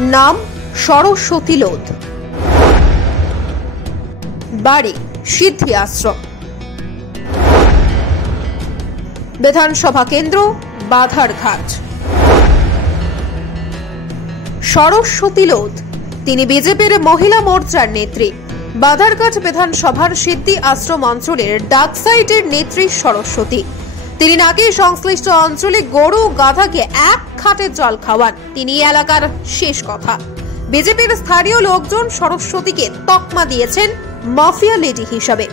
নাম সরস্বতী লোধ, বাড়ি সিদ্ধি আশ্রম, বিধানসভা কেন্দ্র বাধারঘাট। সরস্বতী লোধ তিনি বিজেপির মহিলা মোর্চার নেত্রী। বাধারঘাট বিধানসভার সিদ্ধি আশ্রম অঞ্চলের ডাক সাইটের নেত্রী সরস্বতী। তিনি নাকি সংশ্লিষ্ট অঞ্চলে গরু গাধাকে এক খাটে জল খাওয়ান। তিনি এলাকার শেষ কথা। বিজেপির স্থানীয় লোকজন সরস্বতীকে তকমা দিয়েছেন মাফিয়া লেডি হিসাবে।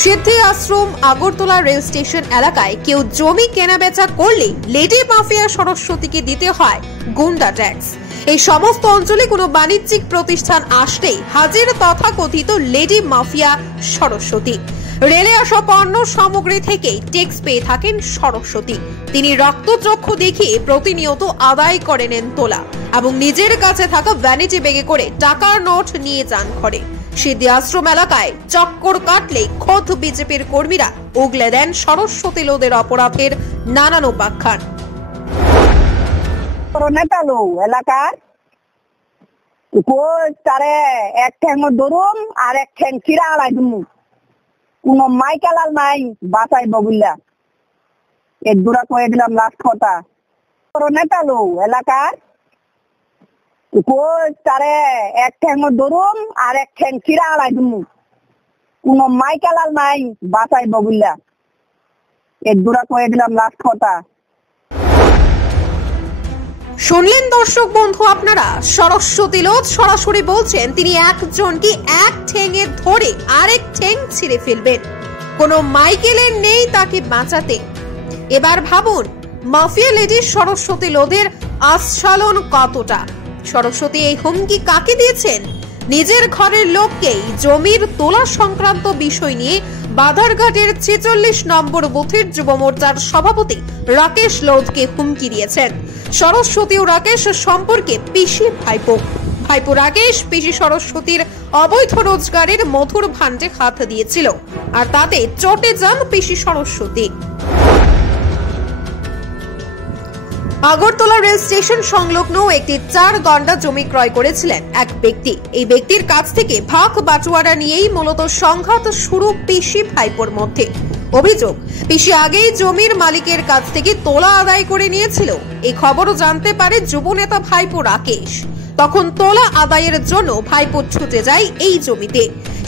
সিদ্ধি আশ্রম আগরতলা রেল স্টেশন এলাকায় কেউ জমি কেনাবেচা করলে লেডি মাফিয়া সরস্বতীকে দিতে হয় গুন্ডা ট্যাক্স। এই সমস্ত অঞ্চলে কোনো বাণিজ্যিক প্রতিষ্ঠান আসলেই হাজির তথাকথিত লেডি মাফিয়া সরস্বতী। রেলে আসা পণ্য সামগ্রী থেকেই ট্যাক্স পেয়ে থাকেন সরস্বতী। তিনি রক্তচক্ষু দেখিয়ে প্রতিনিয়ত আদায় করে নেন তোলা এবং নিজের কাছে থাকা ভ্যানিটি ব্যাগে করে টাকার নোট নিয়ে যান ঘরে। সিদ্ধি আশ্রম এলাকায় চক্কর কাটলেই খোদ বিজেপির কর্মীরা উগলে দেন সরস্বতী লোধের অপরাধের নানান উপাখ্যান। নেতালো এলাকার তারে এক ঠ্যাং দরুম আর এক ঠ্যাং চিরা আলাই দুমু কোন মাইকেলাল নাই বাঁচাইব বুঝলা এক দূরা কয়ে দিলাম লাস্ট কথা। নেতালো এলাকার তারে এক ঠ্যাং দরুম আর এক ঠ্যাং চিরা আলাই দুমু কোন মাইকেলাল নাই বাঁচাইব বুঝলা এক দূরা কয়ে দিলাম লাস্ট কথা। শুনলেন দর্শক বন্ধু আপনারা, সরস্বতী লোধ সরাসরি বলছেন তিনি একজনকে এক ঠ্যাঙে ধরে আরেক ঠ্যাং ছিঁড়ে ফেলবেন। কোনো মাইকেলের নেই তাকে বাঁচাতে। এবার ভাবুন মাফিয়া লেডি সরস্বতী লোধের আস্ফালন কতটা। সরস্বতী এই হুমকি কাকে দিয়েছেন? নিজের ঘরের লোককেই। জমির তোলা সংক্রান্ত বিষয় নিয়ে বাধারঘাটের 46 নম্বর বুথের যুব মোর্চার সভাপতি রাকেশ লোধকে হুমকি দিয়েছেন। সরস্বতী ও রাকেশ সম্পর্কে পিসি ভাইপো। ভাইপো রাকেশ পিসি সরস্বতীর অবৈধ রোজগারের মধুর ভান্ডে হাত দিয়েছিল, আর তাতে চটে যান পিসি সরস্বতী। আগরতলা রেল স্টেশন সংলগ্ন একটি 4 গন্ডা জমি ক্রয় করেছিলেন এক ব্যক্তি। এই ব্যক্তির কাছ থেকে ভাগ বাটোয়ারা নিয়েই মূলত সংঘাত শুরু পিসি ভাইপোর মধ্যে। অভিযোগ, পিসি আগেই জমির মালিকের কাছ থেকে তোলা আদায় করে নিয়েছিল। এই খবরও জানতে পারে যুব নেতা ভাইপো রাকেশ। তখন তোলা আদায়ের জন্য ভাইপো ছুটে যায় এই জমিতে।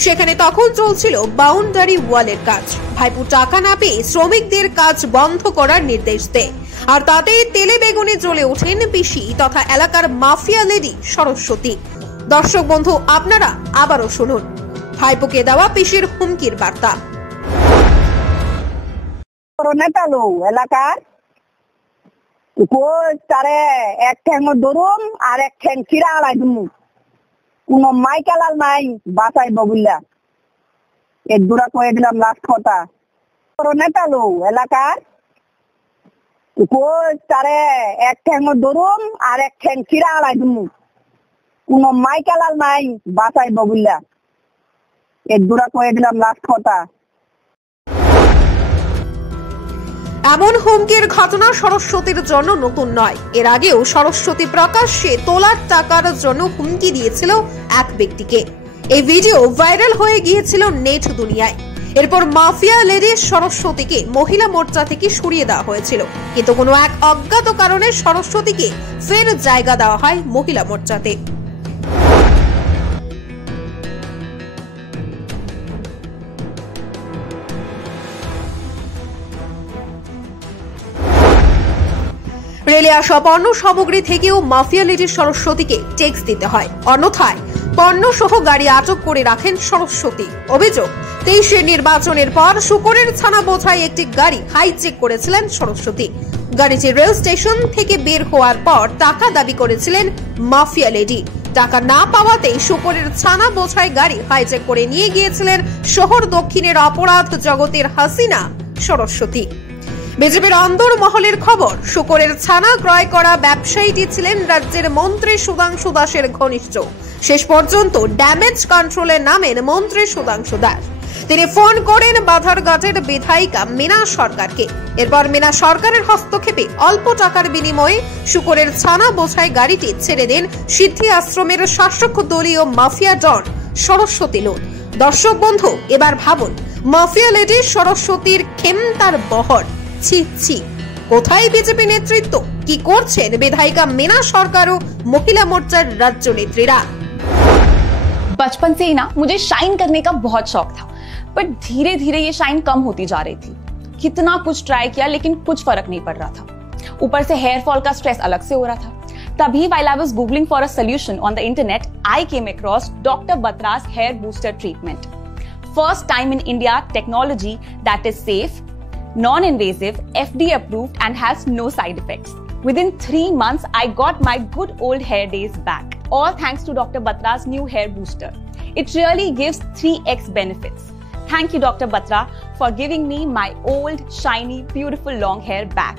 সেখানে তখন চলছিল বাউন্ডারি ওয়ালের কাজ। ভাইপো টাকা না পেয়ে শ্রমিকদের কাজ বন্ধ করার নির্দেশ দেয়, আর তাতেই তেলে বেগুনে জ্বলে ওঠেন পিসি তথা এলাকার মাফিয়া লেডি সরস্বতী। দর্শক বন্ধু আপনারা আবারও শুনুন ভাইপোকে দেওয়া পিসির হুমকির বার্তা। নেতালো এলাকার তারে এক ঠ্যাং দরুম আর এক ঠ্যাং চিরা আলাই দুমু কোন মাইকেলাল নাই বাঁচাইব বুঝলা এক দূরা কয়ে দিলাম লাস্ট কথা। নেতালো এলাকার তারে এক ঠ্যাং দরুম আর এক ঠ্যাং চিরা আলাই দুমু কোন মাইকেলাল নাই বাঁচাইব বুঝলা এক দূরা কয়ে দিলাম লাস্ট কথা। এমন হুমকির ঘটনা সরস্বতীর জন্য নতুন নয়। এর আগেও সরস্বতী প্রকাশ্যে তোলার টাকার জন্য হুমকি দিয়েছিল এক ব্যক্তিকে। এই ভিডিও ভাইরাল হয়ে গিয়েছিল নেট দুনিয়ায়। এরপর মাফিয়া লেডি সরস্বতীকে মহিলা মোর্চা থেকে সরিয়ে দেওয়া হয়েছিল, কিন্তু কোনো এক অজ্ঞাত কারণে সরস্বতীকে ফের জায়গা দেওয়া হয় মহিলা মোর্চাতে। রেলে আসা পণ্য সামগ্রী থেকেও মাফিয়া লেডি সরস্বতীকে ট্যাক্স দিতে হয়, অন্যথায় পণ্য সহ গাড়ি আটক করে রাখেন সরস্বতী। অভিযোগ, 23 নির্বাচনের পর শুকরের ছানা বোঝাই একটি গাড়ি হাইজ্যাক করেছিলেন সরস্বতী। গাড়িটি রেল স্টেশন থেকে বের হওয়ার পর টাকা দাবি করেছিলেন মাফিয়া লেডি। টাকা না পাওয়াতে শুকরের ছানা বোঝাই গাড়ি হাইজ্যাক করে নিয়ে গিয়েছিলেন শহর দক্ষিণের অপরাধ জগতের হাসিনা সরস্বতী। বিজেপির অন্দর মহলের খবর, শুকরের ছানা ক্রয় করা ব্যবসায়ীটি ছিলেন রাজ্যের মন্ত্রী সুধাংশু দাসের ঘনিষ্ঠ। শেষ পর্যন্ত ড্যামেজ কন্ট্রোলে নামেন মন্ত্রী সুধাংশু দাস। তিনি ফোন করেন বাধারঘাটের বিধায়িকা মীনা সরকারকে। এরপর মীনা সরকারের হস্তক্ষেপে অল্প টাকার বিনিময়ে শুকরের ছানা বোঝাই গাড়িটি ছেড়ে দেন সিদ্ধি আশ্রমের শাসক দলীয় মাফিয়া ডন সরস্বতী লোধ। দর্শক বন্ধু, এবার ভাবুন, মাফিয়া লেডি সরস্বতীর খেমতার বহর। ছি ছি, কোথায় বিজেপি নেতৃত্ব? কি করছেন বিধায়িকা মীনা সরকার ও মহিলা মোর্চার রাজ্য নেত্রীরা? बचपन से ही ना मुझे शाइन करने का बहुत शौक था, पर धीरे धीरे ये शाइन कम होती जा रही थी। कितना कुछ ट्राई किया लेकिन कुछ फर्क नहीं पड़ रहा था। ऊपर से हेयर फॉल का स्ट्रेस अलग से हो रहा था। तभी while I was googling for a solution on the internet, I came across Dr. Batra's hair booster treatment. First time in India technology that is safe, non-invasive, FDA approved and has no side effects. Within 3 months, I got my good old hair days back. All thanks to Dr. Batra's new hair booster. It really gives 3x benefits. Thank you, Dr. Batra, for giving me my old, shiny, beautiful long hair back.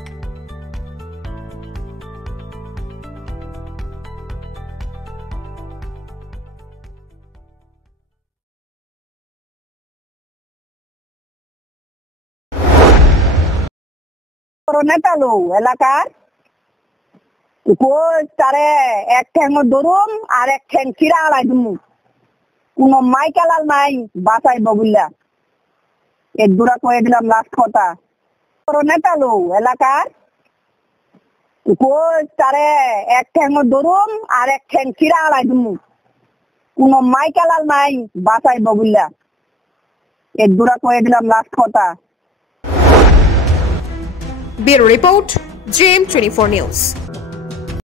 নেতা লো এলাকার তারে এক ঠ্যাং দরুম আর এক ঠ্যাং চিরা আলাই দিমু। কোন মাইকেলাল নাই বাঁচাই বগুল্লা। এক দুরা কয়ে দিলাম লাস্ট কথা। নেতা লো এলাকার তারে এক ঠ্যাং দরুম আর এক ঠ্যাং চিরা আলাই দিমু। কোন মাইকেলাল নাই বাঁচাই বগুল্লা। এক দুরা কয়ে দিলাম লাস্ট কথা। Bureau Report, JM24 News.